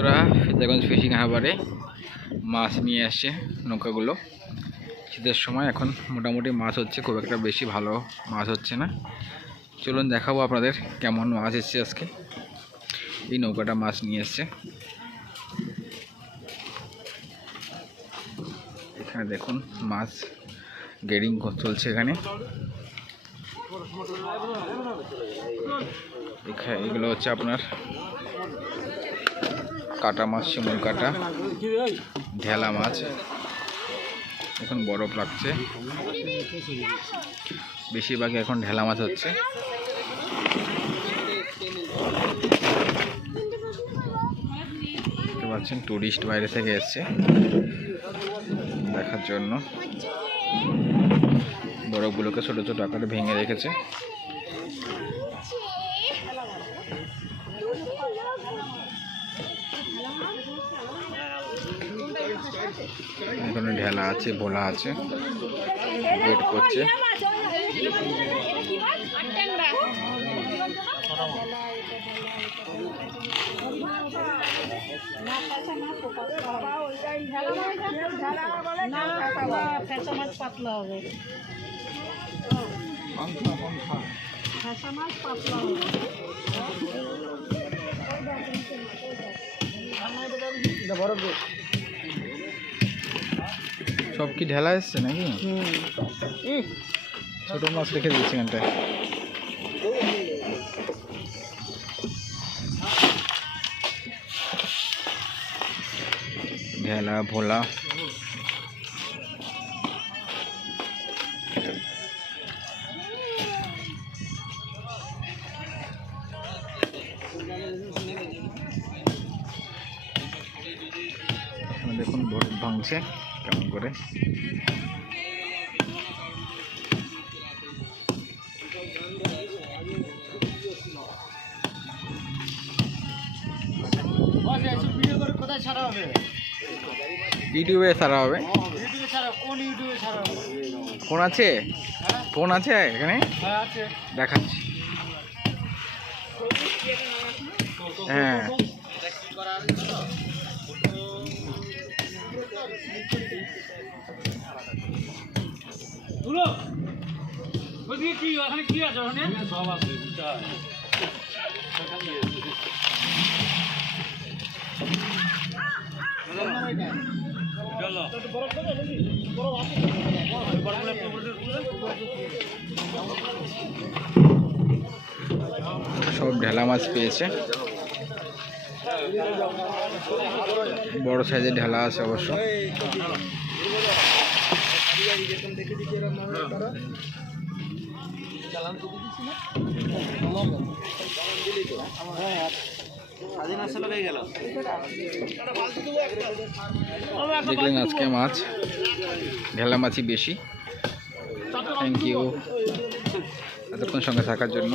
ওরা ফিজাগঞ্জ ফিশিং হারবারে মাছ নিয়ে আসছে নৌকাগুলো। শীতের সময় এখন মোটামুটি মাছ হচ্ছে, খুব একটা বেশি ভালো মাছ হচ্ছে না। চলুন দেখাবো আপনাদের কেমন মাছ এসছে আজকে। এই নৌকাটা মাছ নিয়ে এসছে। এখানে দেখুন মাছ গেডিং চলছে। এখানে এগুলো হচ্ছে আপনার কাটা মাছ, শিমুল কাটা, ঢেলা মাছ। এখন বরফ লাগছে, বেশিরভাগই এখন ঢেলা মাছ হচ্ছে। দেখতে পাচ্ছেন টুরিস্ট বাইরে থেকে এসছে দেখার জন্য। বরফগুলোকে ছোট ছোট আকারে ভেঙে রেখেছে। এখানে ঢেলা আছে, ভোলা আছে, ওয়েট করছে। সব কি ঢেলা এসছে নাকি? ছোট মাছ রেখে দিয়েছি এখানটায়। ঢেলা, ভোলা, দেখুন বরফ ভাঙছে কেমন করে। ইউটিউবে ছাড়া হবে। ফোন আছে? ফোন আছে এখানে, দেখাচ্ছি। হ্যাঁ, কি আছে সব আছে। সব ঢেলা মাছ পেয়েছে, বড় সাইজের ঢেলা আছে অবশ্য। দেখলেন আজকে মাছ, ঢেলা মাছই বেশি। থ্যাংক ইউ এতক্ষণ সঙ্গে থাকার জন্য।